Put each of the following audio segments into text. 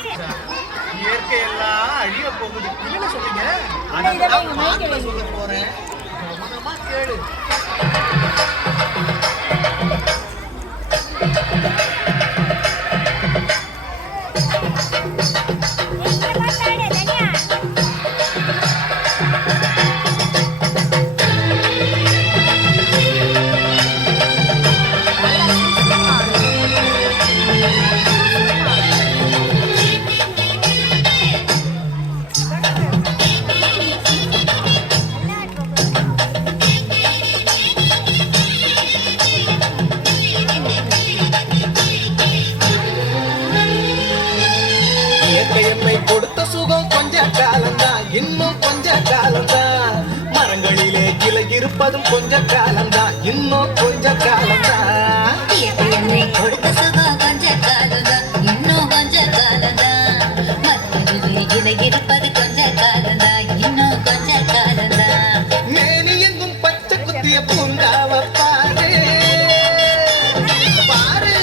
இயற்கை எல்லாம் அழிய போகுது. என்ன சொல்றீங்க? அதான் சொல்ல போறேன். கவனமா கேளு. என்னை கொடுத்த சுகம் கொஞ்ச காலம்தான், இன்னும் கொஞ்ச காலம்தான். மரங்களிலே கிளை இருப்பதும் கொஞ்ச காலம்தான், இன்னும் கொஞ்ச காலம்தான். என்னை கொடுத்த சுகம் கொஞ்ச காலம்தான், இன்னும் கொஞ்ச காலம்தான். மரங்களிலே கிளை இருப்பது கொஞ்ச காலம்தான், இன்னும் கொஞ்ச காலம்தான். மேனி எங்கும் பச்சை குத்திய பூங்காவ பாரு பாரு,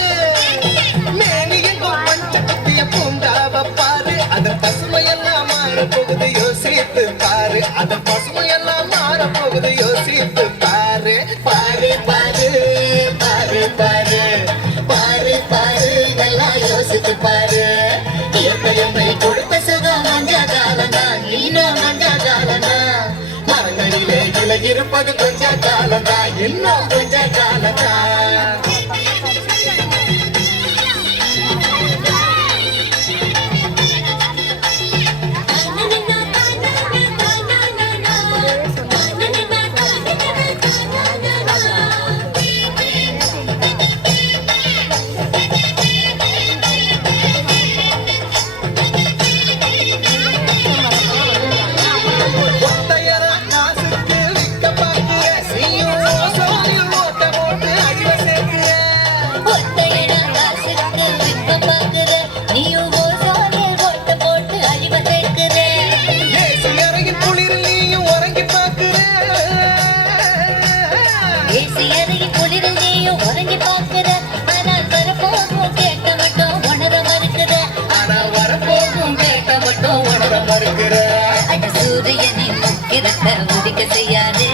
மேனி எங்கும் பச்சை குத்திய பூங்காவ பாரு. அதன் பசுமையெல்லாம் மாற போகுது யோசித்து பாரு, அதன் பசுமையெல்லாம் மாற போகுது யோசித்து பாரு. பாரு பாரு பாரு பாரு பாரு பாரு, நல்லா யோசித்து பாரு. என்னை கொடுத்த சுகம் மஞ்ச காலம்தான், இன்னும் மஞ்ச காலம்தான். மரங்களிலே கிளை இருப்பது கொஞ்ச காலம்தான், இன்னும் கொஞ்ச காலம்தான். சூரியனை முக்கிரத்தை உதிக்க செய்யாது,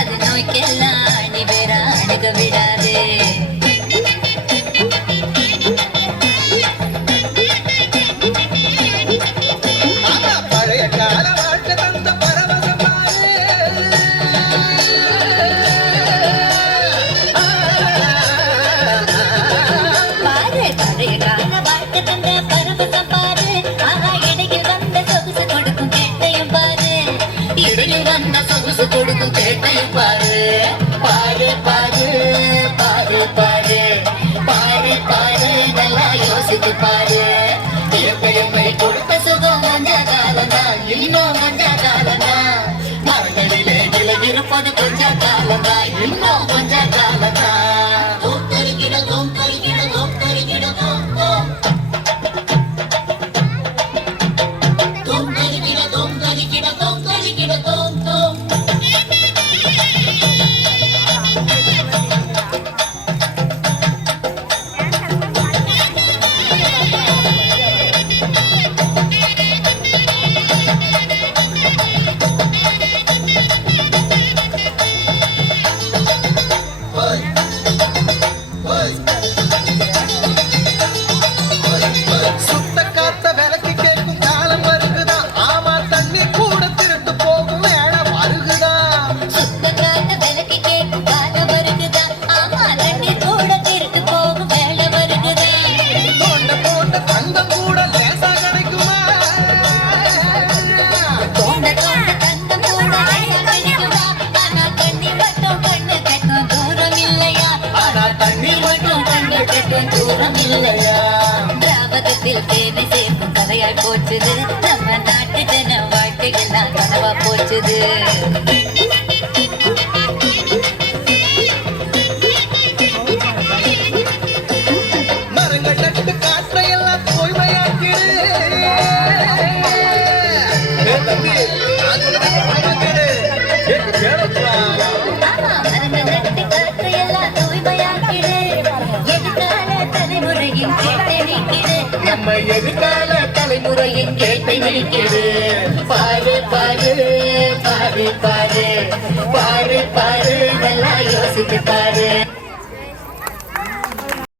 அது நோய்க்கெல்லாம் அணி பெற அணுக விடாது. பழைய கால வாழ்க்கை தந்த பரவசமாறு, பாரு பழைய கால வாழ்க்கை தந்த பரவசம் பாரு. ஆனா இடையில் வந்த சொகுசு கொடுக்கும் கேட்டையும் பாரு, இடையில் வந்த சொகுசு கொடுக்கும் கேட்டையும் பாரு. பாரு பாரு பாரு பாரு பாரு பாரு, நல்லா யோசித்து பாரு. இயற்கையை கொடுத்த சுகம் மஞ்ச காலம்தான், இன்னும் மஞ்ச காலம்தான். மரங்களிலே கிளை இருப்பது கொஞ்ச காலம்தான், இன்னும் கொஞ்ச காலம்தான். தோக்கரிக்கிடதும் கரிக்கிடதும் கரிக்கிடதும் தோம் கரிக்கிடதும் கரிக்கிடதும் கரிக்கிடதும் தோம். சுத்த காத்த விலைக்கு கேட்கும் காலம் வருகுதான், ஆமா தண்ணி கூட திருட்டு போகும் வேலை வருகுதான். சுத்த காத்த விலைக்கு கேட்கும் காலம் வருகுதா, ஆமா தண்ணி கூட திருட்டு போகும் வேலை வருகுதா. தோண்ட போட்ட தங்கம் கூட லேசா கிடைக்குமா? தோண்ட தோண்ட தங்கம் கூட லேசா கிடைக்குமா? ஆனா தண்ணி மட்டும் கண்ணு கட்டும் தூரம் இல்லையா? ஆனா தண்ணி மட்டும் கண்ணு கட்டும் தூரம் இல்லையா? திராவகத்தில் தேனை சேர்க்கும் கதையாய் போச்சுது, நம்ம நாட்டு ஜன வாழ்க்கையெல்லாம் கனவா போச்சுது. மரங்கள் நட்டு காற்றையெல்லாம் தூய்மையாக்கிடு. தம்பி நான் சொல்றதை கவனமா கேளு. கேளுப்பா. ஆமா, மரங்கள் நட்டு காற்றையெல்லாம் தூய்மையாக்கிடு. எதிர்கால தலைமுறையின் கேட்டை நீக்கிடு. நம்ம எதிர்கால தலைமுறையின் கேட்டை நிற்கிறது. பாரு பாரு பாரு பாரு பாரு பாரு நல்லா யோசித்து பாரு